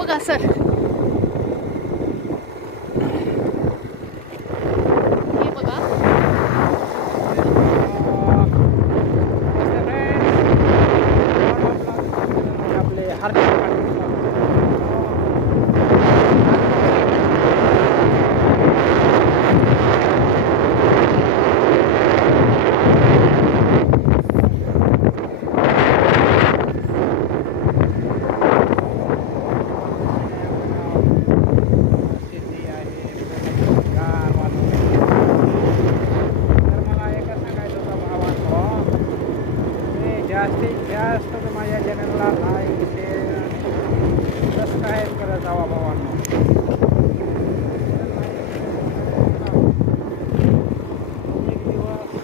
बघा सर, हे बघा. आपले हार्दिक जास्तीत जास्त माझ्या चॅनलला लाईक शेअर सबस्क्राईब करत जावा भावांनो. एक दिवस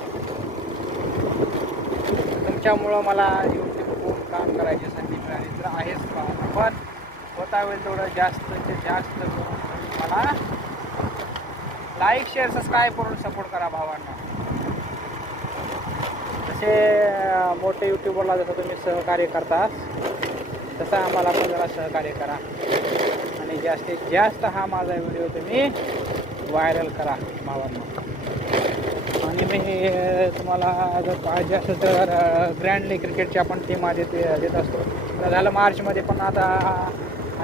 तुमच्यामुळं मला यूट्यूब काम करायची संधी मिळाली तर आहेच भावांनो, पण होता होईल तेवढं जास्तीत जास्त मला लाईक शेअर सबस्क्राईब करून सपोर्ट करा भावांनो. जसे मोठे यूट्यूबरला जसं तुम्ही सहकार्य करता तसं आम्हाला पण जरा सहकार्य करा आणि जास्तीत जास्त हा माझा व्हिडिओ तुम्ही व्हायरल करा भावांनो. आणि मी तुम्हाला जर पाहिजे असेल तर ग्रँडली क्रिकेटची आपण टीम देत असतो. तर झालं मार्चमध्ये पण आता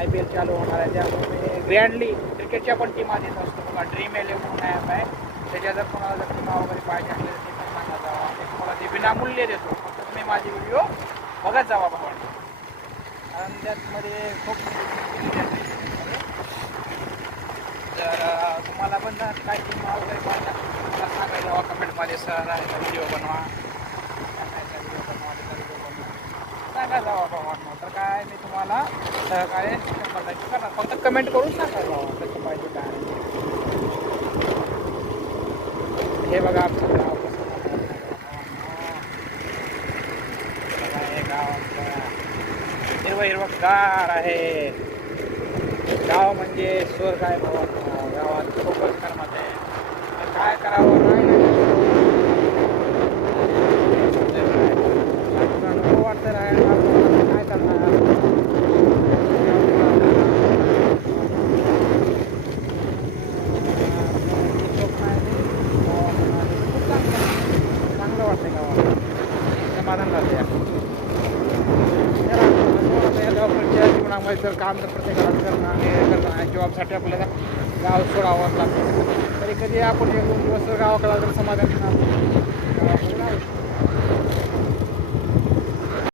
IPL चालू होणार आहे, त्यामुळे मी ग्रँडली क्रिकेटच्या पण टीमा देत असतो. बघा ड्रीम11 म्हणून ॲप आहे, त्याच्या जर कोणाला जर टीमा वगैरे पाहिजे असले ते पण सांगा जावा, ते तुम्हाला ते विनामूल्य देतो. फक्त तुम्ही माझे व्हिडिओ बघत जावा भावांनो. आणि त्यातमध्ये खूप जर तुम्हाला पण काय टीमा वगैरे पाहिजे असेल मला सांगायला जावा कमेंटमध्ये, सर ह्याचा व्हिडिओ बनवा, ह्याचा व्हिडिओ बनवा, त्याचा व्हिडिओ बनवा सांगा जावा भावांनो. तर काय मी तुम्हाला सहकार्य 100% करणार, फक्त कमेंट करून सांगा जावा कसं पाहिजे काय. हे बघा आमचं गाव कसं गाव आमचं हिरवगार आहे. गाव म्हणजे स्वर्ग आहे भावांनो. गावात खूपच करमत आहे. काय करावं अनुभव वाटतं राहायला, काय करणार. चांगलं वाटतंय गावात, समाधान लागते. जीवनामध्ये जर काम तर प्रत्येकाला करणं हे जॉबसाठी आपल्याला गाव सोडावंच लागतं. तरी कधी आपण 1-2 दिवस गावाकडे जर समाधान